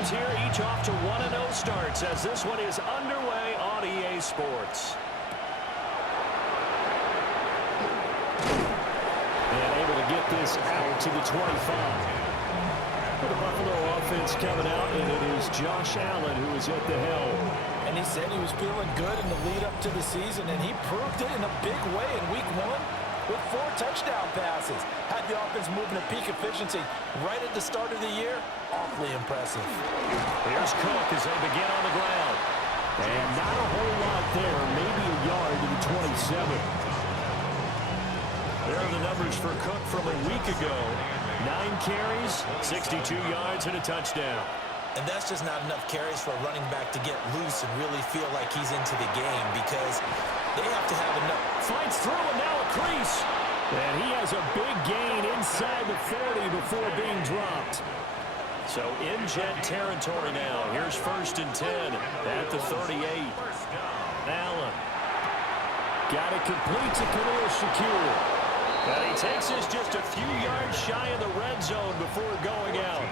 teams here, each off to 1-0 starts as this one is underway on EA Sports. And able to get this out to the 25. For the Buffalo offense coming out, and it is Josh Allen who is at the helm. And he said he was feeling good in the lead up to the season, and he proved it in a big way in week 1 with 4 touchdown passes. Had the offense moving at peak efficiency right at the start of the year. Awfully impressive. Here's Cook as they begin on the ground. And not a whole lot there, maybe a yard to the 27. There are the numbers for Cook from a week ago. 9 carries, 62 yards, and a touchdown. And that's just not enough carries for a running back to get loose and really feel like he's into the game because they have to have enough. Finds through and now a crease. And he has a big gain inside the 40 before being dropped. So in jet territory now. Here's 1st and 10 at the 38. Allen. Got it complete to Khalil Shakir. And he takes this just a few yards shy of the red zone before going out.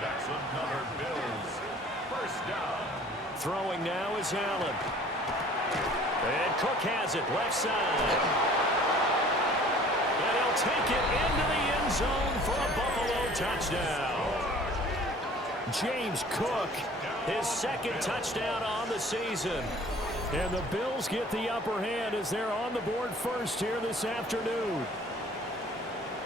That's another Bills first down. Throwing now is Allen. And Cook has it left side. And he'll take it into the end zone for a Buffalo touchdown. James Cook, his 2nd touchdown on the season. And the Bills get the upper hand as they're on the board first here this afternoon.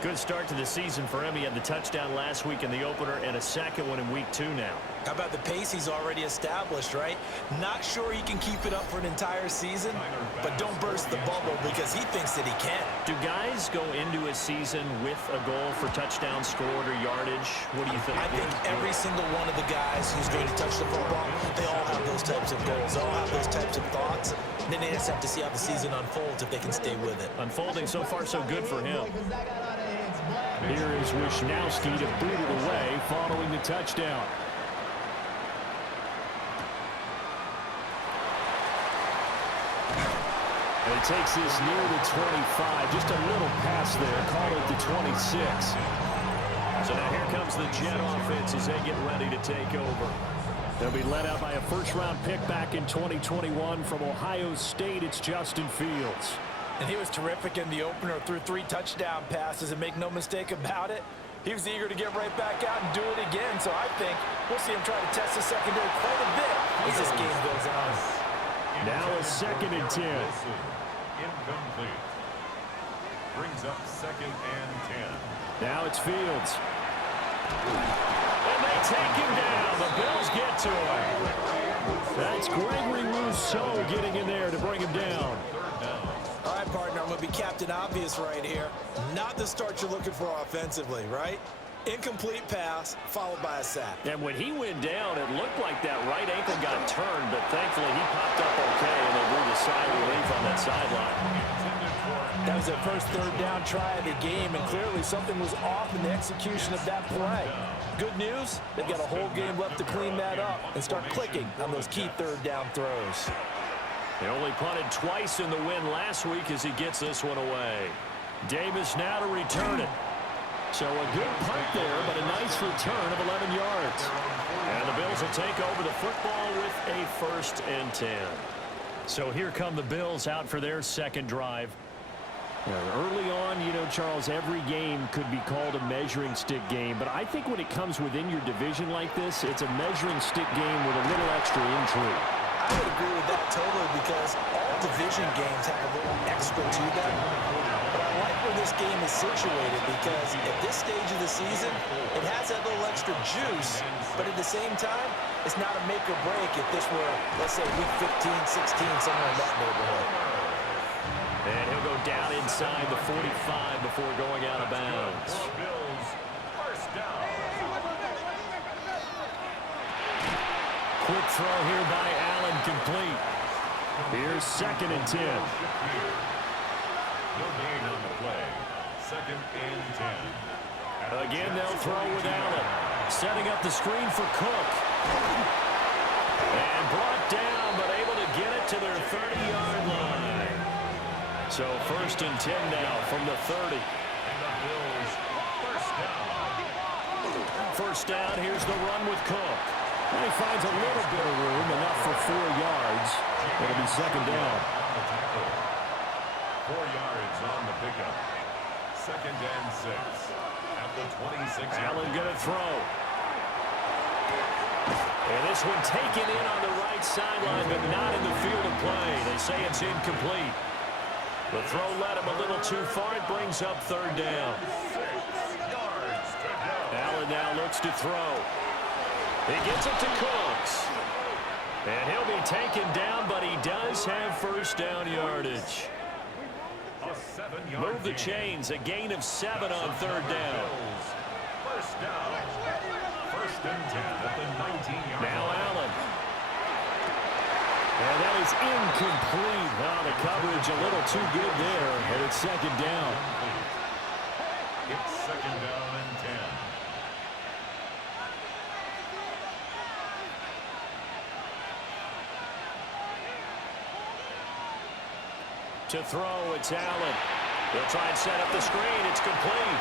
Good start to the season for him. He had the touchdown last week in the opener and a 2nd one in week 2 now. How about the pace he's already established, right? Not sure he can keep it up for an entire season, but don't burst the bubble because he thinks that he can. Do guys go into a season with a goal for touchdown scored or yardage? What do you think? I think every single one of the guys who's going to touch the football, they all have those types of goals. They all have those types of thoughts. Then they just have to see how the season unfolds if they can stay with it. Unfolding so far so good for him. Here is Wisnowski to boot it away following the touchdown. And he takes this near the 25. Just a little pass there. Call it the 26. So now here comes the Jet offense as they get ready to take over. They'll be led out by a first-round pick back in 2021 from Ohio State. It's Justin Fields. And he was terrific in the opener, threw 3 touchdown passes, and make no mistake about it, he was eager to get right back out and do it again. So I think we'll see him try to test the secondary quite a bit as this game goes on. Now a 2nd and 10. Incomplete. Brings up 2nd and 10. Now it's Fields. And they take him down. The Bills get to him. That's Gregory Rousseau getting in there to bring him down. All right, partner, I'm going to be Captain Obvious right here. Not the start you're looking for offensively, right? Incomplete pass, followed by a sack. And when he went down, it looked like that right ankle got turned, but thankfully he popped up okay, and they blew the sigh of relief on that sideline. That was their first 3rd down try of the game, and clearly something was off in the execution of that play. Good news, they've got a whole game left to clean that up and start clicking on those key 3rd down throws. They only punted twice in the win last week as he gets this one away. Davis now to return it. So a good punt there, but a nice return of 11 yards. And the Bills will take over the football with a 1st and 10. So here come the Bills out for their 2nd drive. Early on, you know, Charles, every game could be called a measuring stick game. But I think when it comes within your division like this, it's a measuring stick game with a little extra intrigue. I would agree with that totally because all division games have a little extra to them. But I like where this game is situated because at this stage of the season, it has that little extra juice, but at the same time, it's not a make or break if this were, let's say, week 15, 16, somewhere in that neighborhood. And he'll go down inside the 45 before going out of bounds. Quick throw here by Allen, complete. Here's 2nd and 10. No gain on the play. 2nd and 10. Again, they'll throw with Allen. Setting up the screen for Cook. And brought down, but able to get it to their 30-yard line. So 1st and 10 now from the 30. And the Bills first down. first down. Here's the run with Cook. And he finds a little bit of room, enough for 4 yards. It'll be second down. 4 yards on the pickup. Second and 6 at the 26. Allen going to throw. And this one taken in on the right sideline, but not in the field of play. They say it's incomplete. The throw led him a little too far. It brings up third down. 6 yards to go. Allen now looks to throw. He gets it to Cooks. And he'll be taken down, but he does have first down yardage. A 7-yard Move the chains. A gain of 7 on third down. First down. First and 10 at the 19-yard Now line. Allen. And that is incomplete. Wow, the coverage a little too good there. And it's second down. It's second down and 10. To throw, it's Allen. He'll try and set up the screen. It's complete.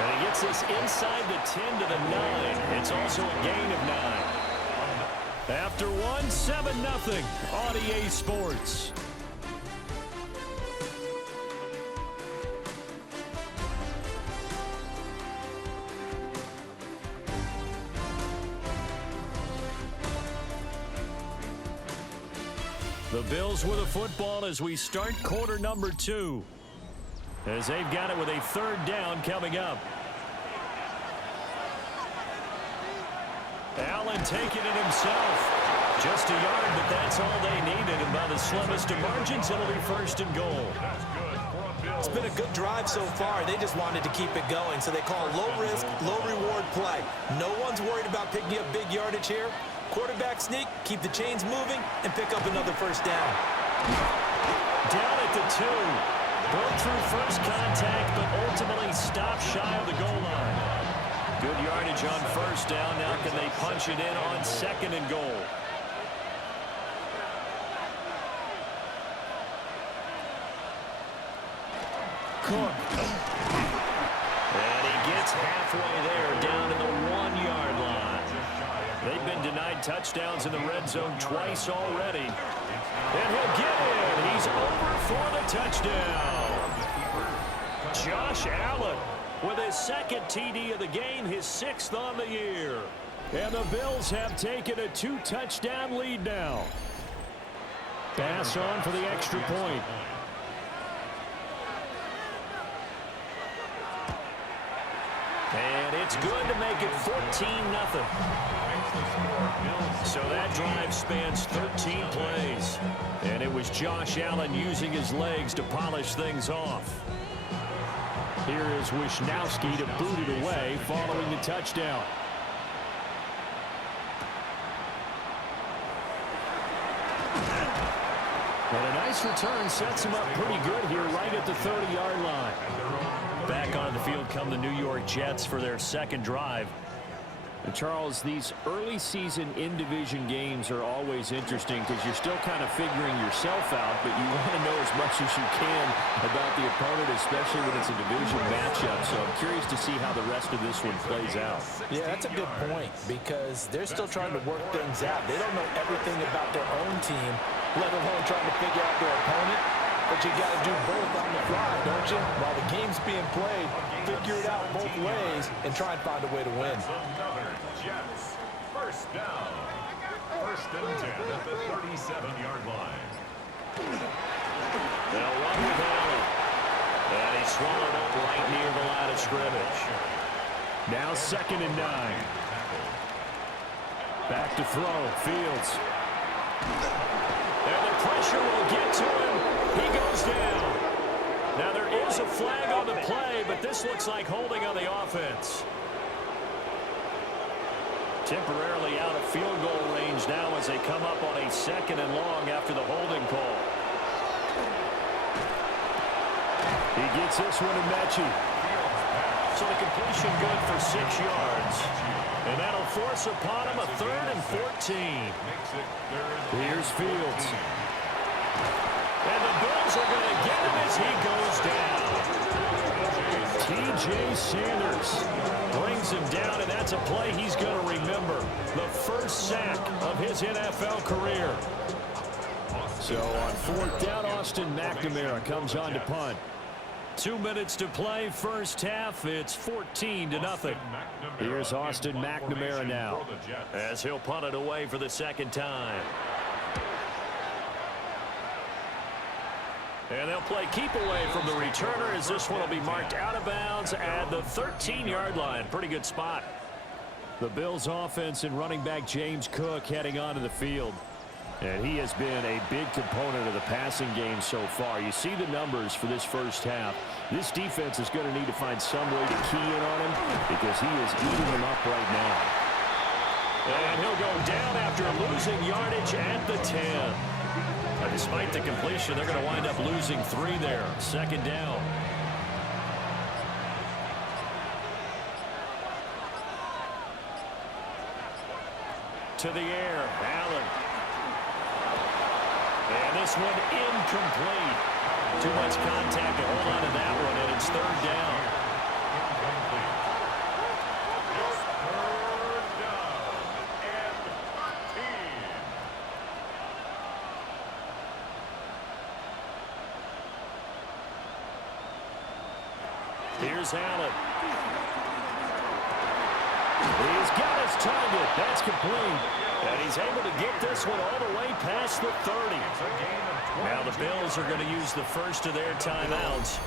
And he gets this inside the 10 to the 9. It's also a gain of 9. After one, 7-0 on EA Sports. The Bills with a football as we start quarter number 2. As they've got it with a third down coming up. Allen taking it himself. Just a yard, but that's all they needed. And by the slimmest of margins, it'll be first and goal. That's good for a Bill. It's been a good drive so far. They just wanted to keep it going, so they call it low-risk, low-reward play. No one's worried about picking up big yardage here. Quarterback sneak, keep the chains moving, and pick up another first down. Down at the 2. Broke through first contact, but ultimately stopped shy of the goal line. Good yardage on first down. Now can they punch it in on second and goal? Cook. And he gets halfway there, down to the 1-yard line. They've been denied touchdowns in the red zone twice already. And he'll get it. He's over for the touchdown. Josh Allen with his second TD of the game, his 6th on the year. And the Bills have taken a 2-touchdown lead now. Pass on for the extra point. And it's good to make it 14-0. So that drive spans 13 plays. And it was Josh Allen using his legs to polish things off. Here is Wisnowski to boot it away following the touchdown. And a nice return sets him up pretty good here right at the 30-yard line. Back on the field come the New York Jets for their second drive. And Charles, these early season in-division games are always interesting because you're still kind of figuring yourself out, but you want to know as much as you can about the opponent, especially when it's a division matchup. So I'm curious to see how the rest of this one plays out. Yeah, that's a good point because they're still trying to work things out. They don't know everything about their own team, let alone trying to figure out their opponent. But you got to do both on the fly, don't you? While the game's being played, figure it out both ways and try and find a way to win. Another Jets. First down. First and 10 at the 37-yard line. They'll run with Allen. And he's swallowed up right near the line of scrimmage. Now second and 9. Back to throw. Fields. And the pressure will get to him. He goes down. Now there is a flag on the play, but this looks like holding on the offense. Temporarily out of field goal range now as they come up on a second and long after the holding call. He gets this one to Mechie. So the completion good for 6 yards. And that'll force upon him a 3rd and 14. Here's Fields. And the Bills are going to get him as he goes down. P.J. Sanders brings him down, and that's a play he's going to remember. The first sack of his NFL career. So on fourth down, Austin McNamara comes on to punt. 2 minutes to play, first half. It's 14-0. Here's Austin McNamara now as he'll punt it away for the second time. And they'll play keep away from the returner as this one will be marked out of bounds at the 13-yard line. Pretty good spot. The Bills offense and running back James Cook heading onto the field. And he has been a big component of the passing game so far. You see the numbers for this first half. This defense is going to need to find some way to key in on him because he is eating them up right now. And he'll go down after losing yardage at the 10. Despite the completion, they're going to wind up losing 3 there. Second down. To the air, Allen. And this one incomplete. Too much contact to hold on to that one, and it's third down. Here's Allen. He's got his target. That's complete. And he's able to get this one all the way past the 30. Now the Bills are going to use the first of their timeouts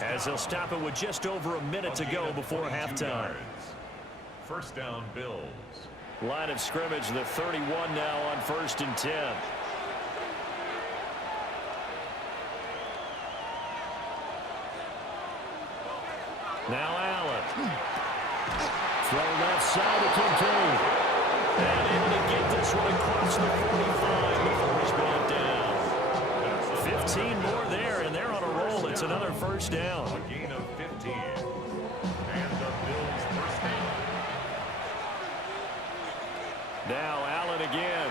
as they'll stop it with just over a minute to go before halftime. First down, Bills. Line of scrimmage, the 31 now on 1st and 10. Now Allen. Throw left side to Kincaid. And able to get this one across the 45 before he's brought down. 15 more there, and they're on a roll. It's another first down. A gain of 15. And the Bills first down. Now Allen again.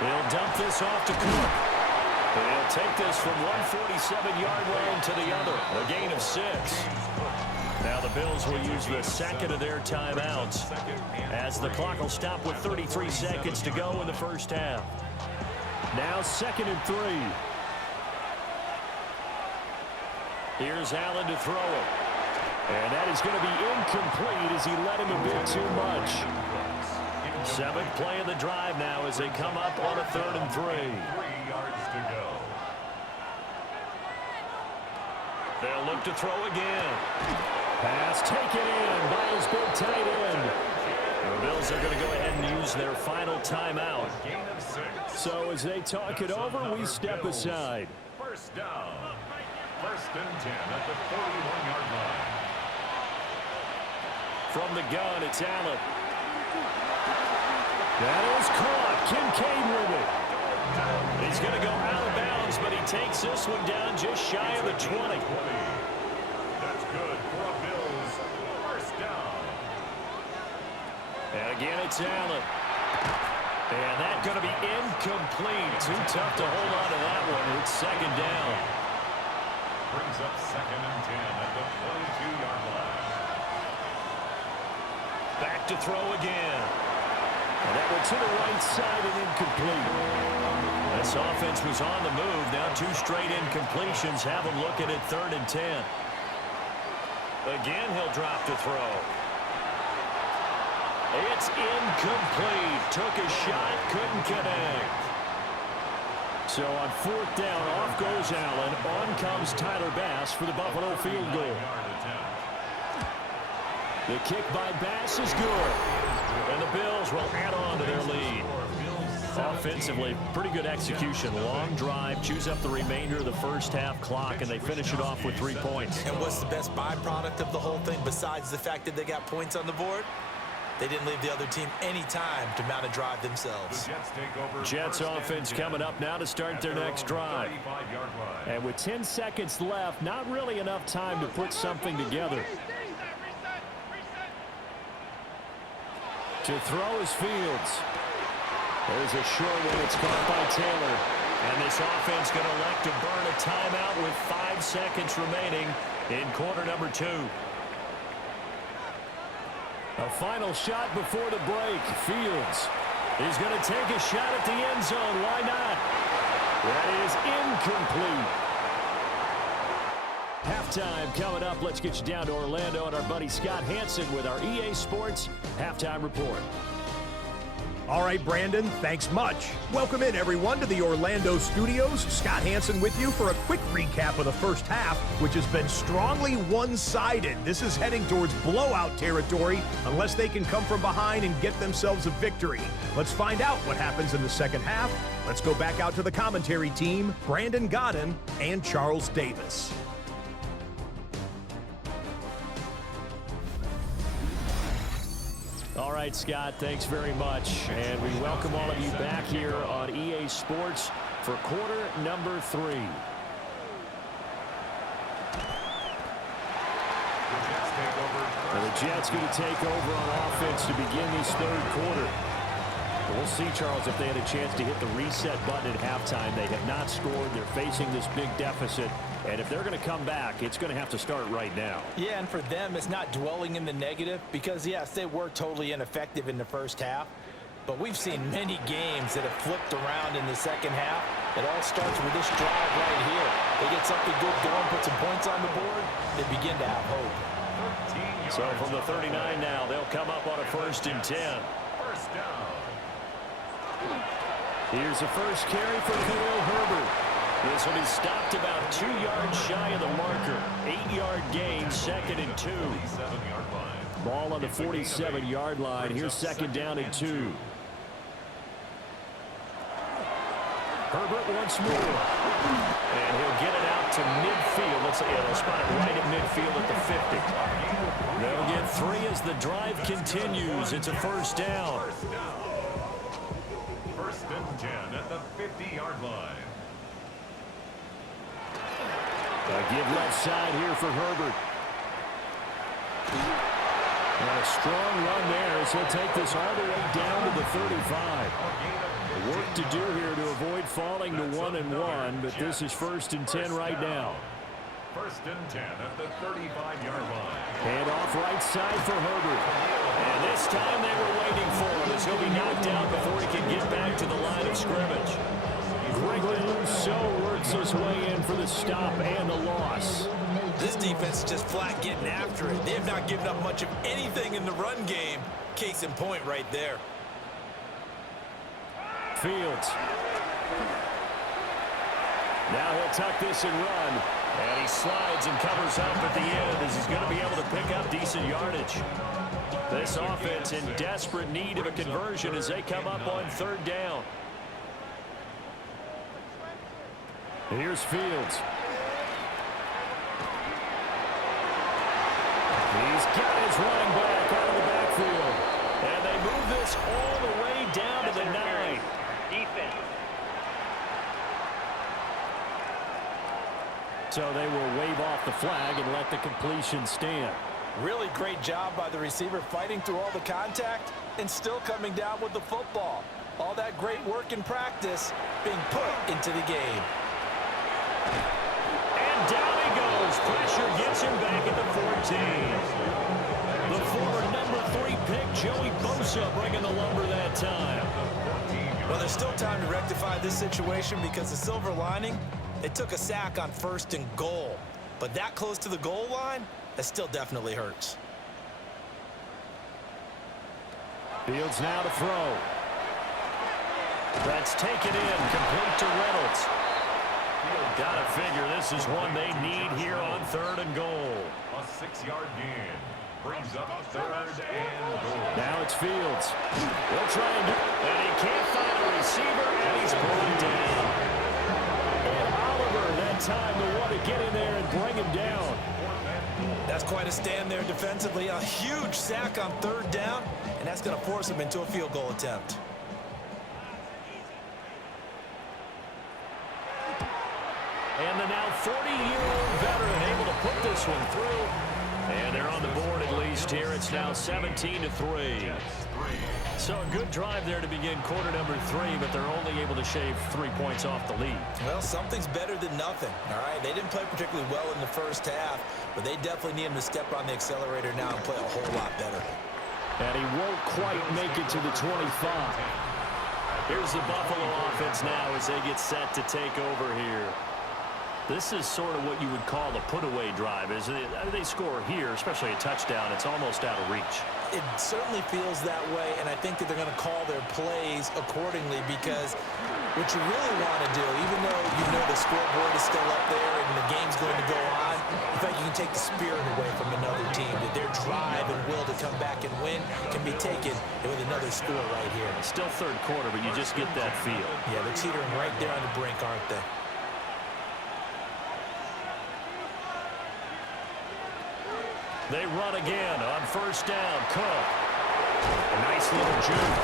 He'll dump this off to Cook. And he'll take this from 147-yard line to the other. A gain of 6. Now the Bills will use the second of their timeouts as the clock will stop with 33 seconds to go in the first half. Now 2nd and 3. Here's Allen to throw it. And that is going to be incomplete as he led him a bit too much. 7th play of the drive now as they come up on a 3rd and 3. 3 yards to go. They'll look to throw again. Pass taken in by his big tight end. The Bills are going to go ahead and use their final timeout. So as they talk it over, we step aside. First down. 1st and 10 at the 41-yard line. From the gun, it's Allen. That is caught. Kincaid with it. He's going to go out of bounds, but he takes this one down just shy of the 20. That's good for a Bills first down. And again, it's Allen. And that's going to be incomplete. Too tough to hold on to that one. It's 2nd down. Brings up 2nd and 10 at the 22-yard line. Back to throw again. And that one to the right side and incomplete. This offense was on the move. Now 2 straight incompletions have them looking at 3rd and 10. Again, he'll drop to throw. It's incomplete. Took a shot, couldn't connect. So on 4th down, off goes Allen. On comes Tyler Bass for the Buffalo field goal. The kick by Bass is good. And the Bills will add on to their lead. Offensively, pretty good execution. Long drive, chews up the remainder of the first half clock, and they finish it off with 3 points. And what's the best byproduct of the whole thing besides the fact that they got points on the board? They didn't leave the other team any time to mount a drive themselves. Jets offense coming up now to start their next drive. And with 10 seconds left, not really enough time to put something together. To throw is Fields. There's a short one. It's caught by Taylor. And this offense going to elect to burn a timeout with 5 seconds remaining in quarter number 2. A final shot before the break. Fields is going to take a shot at the end zone. Why not? That is incomplete. Halftime coming up. Let's get you down to Orlando and our buddy Scott Hansen with our EA Sports Halftime Report. All right, Brandon, thanks much. Welcome in, everyone, to the Orlando studios. Scott Hansen with you for a quick recap of the first half, which has been strongly one-sided. This is heading towards blowout territory unless they can come from behind and get themselves a victory. Let's find out what happens in the second half. Let's go back out to the commentary team, Brandon Godden and Charles Davis. All right, Scott, thanks very much. And we welcome all of you back here on EA Sports for quarter number 3. The Jets going to take over on offense to begin this third quarter. We'll see, Charles, if they had a chance to hit the reset button at halftime. They have not scored. They're facing this big deficit. And if they're going to come back, it's going to have to start right now. Yeah, and for them, it's not dwelling in the negative because, yes, they were totally ineffective in the first half. But we've seen many games that have flipped around in the second half. It all starts with this drive right here. They get something good going, put some points on the board, they begin to have hope. So from the 39 now, they'll come up on a 1st and 10. First down. Here's the first carry for Khalil Herbert. This will be stopped about 2 yards shy of the marker. 8-yard gain, 2nd and 2. 47-yard line. Ball on the 47-yard line. Here's 2nd down and 2. Herbert once more. And he'll get it out to midfield. They'll spot it right at midfield at the 50. They'll get 3 as the drive continues. It's a 1st down. 1st and 10 at the 50-yard line. Give left side here for Herbert. And a strong run there as he'll take this all the way down to the 35. Work to do here to avoid falling to 1 and 1, but this is 1st and 10 right now. 1st and 10 at the 35-yard line. Hand off right side for Herbert. And this time they were waiting for him as he'll be knocked down before he can get back to the line of scrimmage. Gregory Rousseau works his way in for the stop and the loss. This defense is just flat getting after it. They have not given up much of anything in the run game. Case in point right there. Fields. Now he'll tuck this and run. And he slides and covers up at the end as he's going to be able to pick up decent yardage. This offense in desperate need of a conversion as they come up on 3rd down. Here's Fields. He's got his running back out of the backfield. And they move this all the way down to the 9. Defense. So they will wave off the flag and let the completion stand. Really great job by the receiver fighting through all the contact and still coming down with the football. All that great work in practice being put into the game. And down he goes. Pressure gets him back at the 14. The former number 3 pick, Joey Bosa, bringing the lumber that time. Well, there's still time to rectify this situation because the silver lining, they took a sack on 1st and goal. But that close to the goal line, that still definitely hurts. Fields now to throw. That's taken in, complete to Reynolds. Gotta figure this is one they need here on 3rd and goal. A 6-yard gain brings up 3rd and goal. Now it's Fields. They'll try and do it. And he can't find a receiver, and he's brought down. And Oliver, that time, will want to get in there and bring him down. That's quite a stand there defensively. A huge sack on 3rd down, and that's going to force him into a field goal attempt. And the now 40-year-old veteran able to put this one through. And they're on the board at least here. It's now 17-3. So a good drive there to begin quarter number 3, but they're only able to shave 3 points off the lead. Well, something's better than nothing, all right? They didn't play particularly well in the first half, but they definitely need him to step on the accelerator now and play a whole lot better. And he won't quite make it to the 25. Here's the Buffalo offense now as they get set to take over here. This is sort of what you would call a put-away drive, isn't it? They score here, especially a touchdown. It's almost out of reach. It certainly feels that way, and I think that they're going to call their plays accordingly because what you really want to do, even though you know the scoreboard is still up there and the game's going to go on, you think you can take the spirit away from another team, that their drive and will to come back and win can be taken with another score right here. Still third quarter, but you just get that feel. Yeah, they're teetering right there on the brink, aren't they? They run again on first down. Cook. A nice little juke.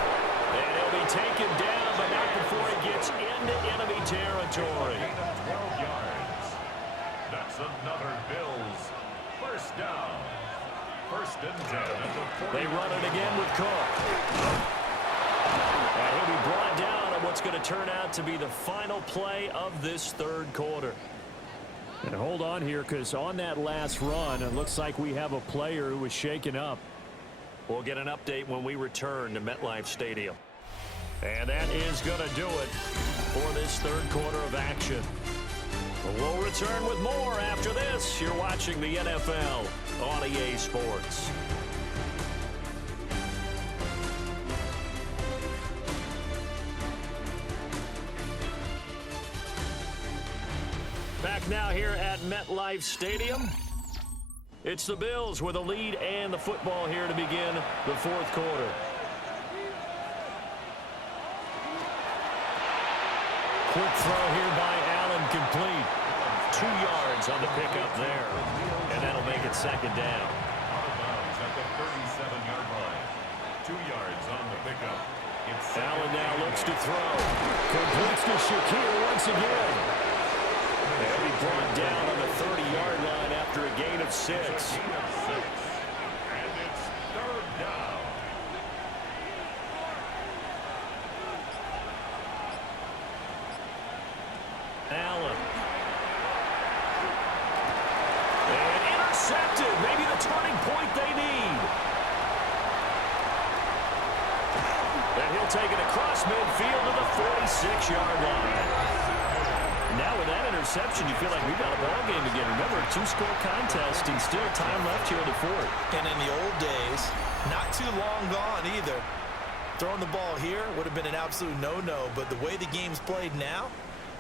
And he'll be taken down, but not before he gets into enemy territory. 12 yards. That's another Bills. First down. First and 10 at the 40. They run it again with Cook. And he'll be brought down on what's going to turn out to be the final play of this third quarter. And hold on here, because on that last run, it looks like we have a player who was shaken up. We'll get an update when we return to MetLife Stadium. And that is going to do it for this third quarter of action. We'll return with more after this. You're watching the NFL on EA Sports. Back now here at MetLife Stadium. It's the Bills with a lead and the football here to begin the fourth quarter. Quick throw here by Allen, complete. 2 yards on the pickup there. And that'll make it second down. Out of bounds at the 37-yard line. 2 yards on the pickup. Allen now looks to throw. Completes to Shakir once again. They'll be brought down on the 30-yard line after a gain of 6. And it's third down. Allen. And intercepted. Maybe the turning point they need. And he'll take it across midfield to the 46-yard line. Now with that interception, you feel like we've got a ball game again. Remember, a two-score contest and still time left here in the fourth. And in the old days, not too long gone either. Throwing the ball here would have been an absolute no-no, but the way the game's played now,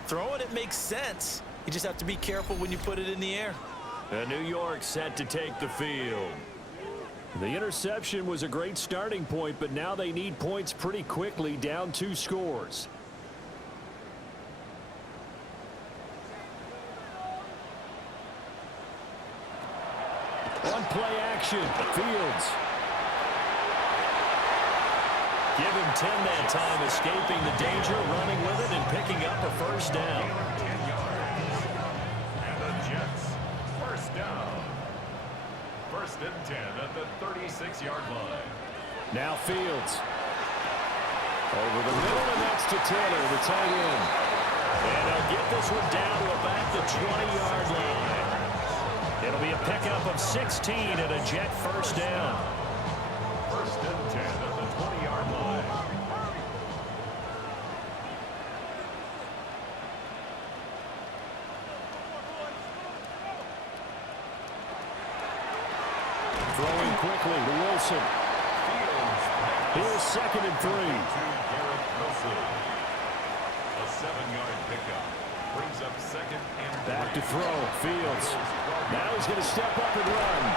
throwing it makes sense. You just have to be careful when you put it in the air. And New York set to take the field. The interception was a great starting point, but now they need points pretty quickly, down 2 scores. On play action, Fields. Give him 10 that time, escaping the danger, running with it, and picking up a first down. 10 yards. And the Jets, first down. First and 10 at the 36-yard line. Now Fields. Over the middle, and that's to Taylor, the tight end. And they'll get this one down to about the 20-yard line. It'll be a pickup of 16 and a Jet first down. First and 10 at the 20-yard line. Throwing quickly to Wilson. Here's second and 3. A 7-yard pickup. Brings up second and 3. Back to throw. Fields. Now he's going to step up and run.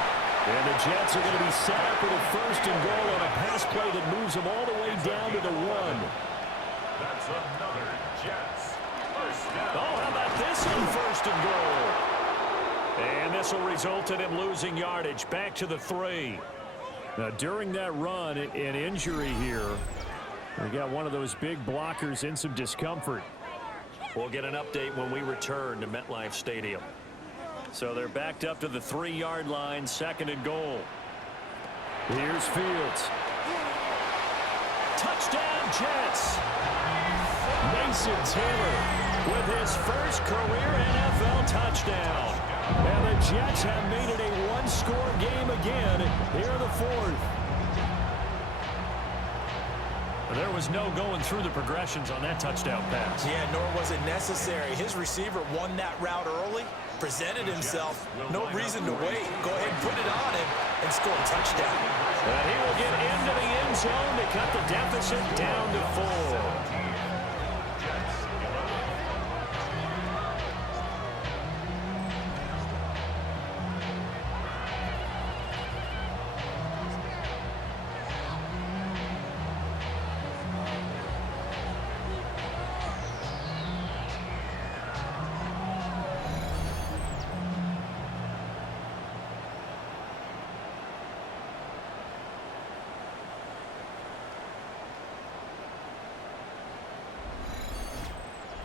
And the Jets are going to be set up with a first and goal on a pass play that moves them all the way down to the 1. That's another Jets. First down. Oh, how about this on first and goal? And this will result in him losing yardage. Back to the 3. Now, during that run, an injury here. We got one of those big blockers in some discomfort. We'll get an update when we return to MetLife Stadium. So they're backed up to the 3-yard line, 2nd and goal. Here's Fields. Touchdown, Jets. Mason Taylor with his first career NFL touchdown. And the Jets have made it a one-score game again here in the 4th. There was no going through the progressions on that touchdown pass. Yeah, nor was it necessary. His receiver won that route early, presented himself. No reason to wait. Go ahead and put it on him and score a touchdown. And he will get into the end zone to cut the deficit down to 4.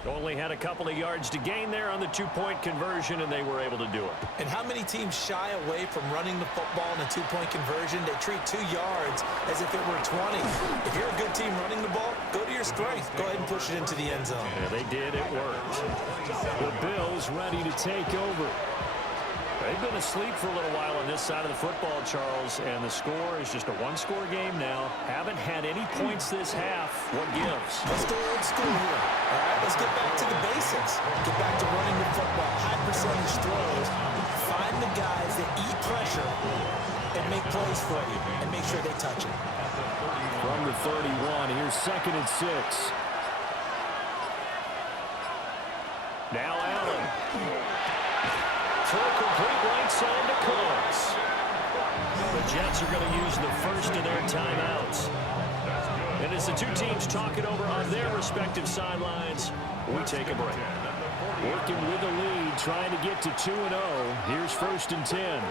Only had a couple of yards to gain there on the 2-point conversion, and they were able to do it. And how many teams shy away from running the football in a 2-point conversion? They treat 2 yards as if it were 20. If you're a good team running the ball, go to your strength. Go ahead and push it into the end zone. Yeah, they did. It worked. The Bills ready to take over. They've been asleep for a little while on this side of the football, Charles, and the score is just a one-score game now. Haven't had any points this half. What gives? Let's go old school here. All right, let's get back to the basics. Get back to running the football, high percentage throws. Find the guys that eat pressure and make plays for you and make sure they touch it. From the 31, here's 2nd and 6. Now Allen. Throw complete right side to Cooks. The Jets are going to use the first of their timeouts. And as the two teams talk it over on their respective sidelines, we take a break. Working with the lead, trying to get to 2-0. Here's 1st and 10.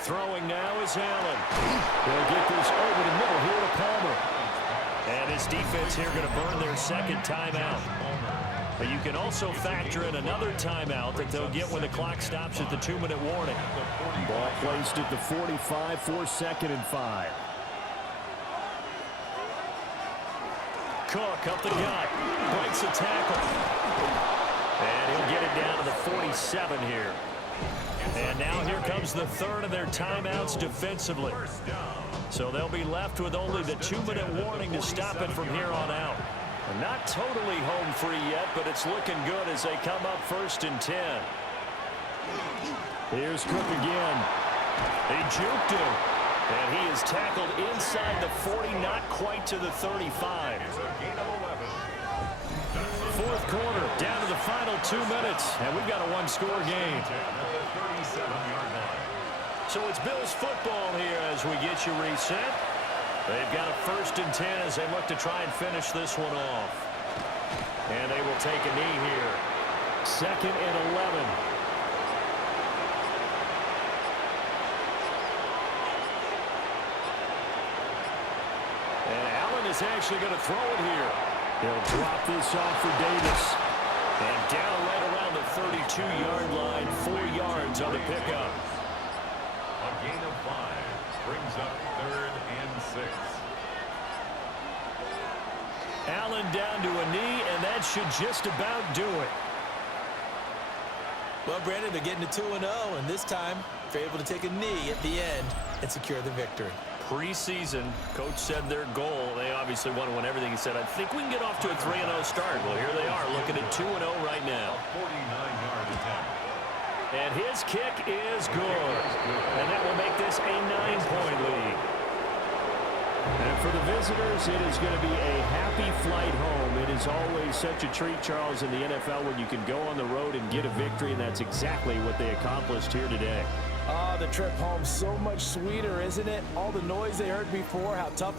Throwing now is Allen. They'll get this over the middle here to Palmer. And his defense here going to burn their 2nd timeout. But you can also factor in another timeout that they'll get when the clock stops at the 2-minute warning. Ball placed at the 45 for 2nd and 5. Cook up the gut. Breaks a tackle. And he'll get it down to the 47 here. And now here comes the 3rd of their timeouts defensively. So they'll be left with only the 2-minute warning to stop it from here on out. And not totally home free yet, but it's looking good as they come up 1st and 10. Here's Cook again. He juked him. And he is tackled inside the 40, not quite to the 35. 4th quarter, down to the final 2 minutes, and we've got a one-score game. So it's Bills football here as we get you reset. They've got a 1st and 10 as they look to try and finish this one off. And they will take a knee here. 2nd and 11. And Allen is actually going to throw it here. He'll drop this off for Davis. And down right around the 32-yard line, 4 yards on the pickup. A gain of 5 brings up 3rd and 6. Allen down to a knee, and that should just about do it. Well, Brandon, they're getting to 2-0, and this time they're able to take a knee at the end and secure the victory. Preseason, coach said their goal, they obviously want to win everything. He said, I think we can get off to a 3-0 start. Well, here they are looking at 2-0 right now. 49-yard attempt. And his kick is good. And that will make this a 9-point lead. And for the visitors, it is going to be a happy flight home. It is always such a treat, Charles, in the NFL when you can go on the road and get a victory, and that's exactly what they accomplished here today. The trip home so much sweeter, isn't it? All the noise they heard before, how tough it is.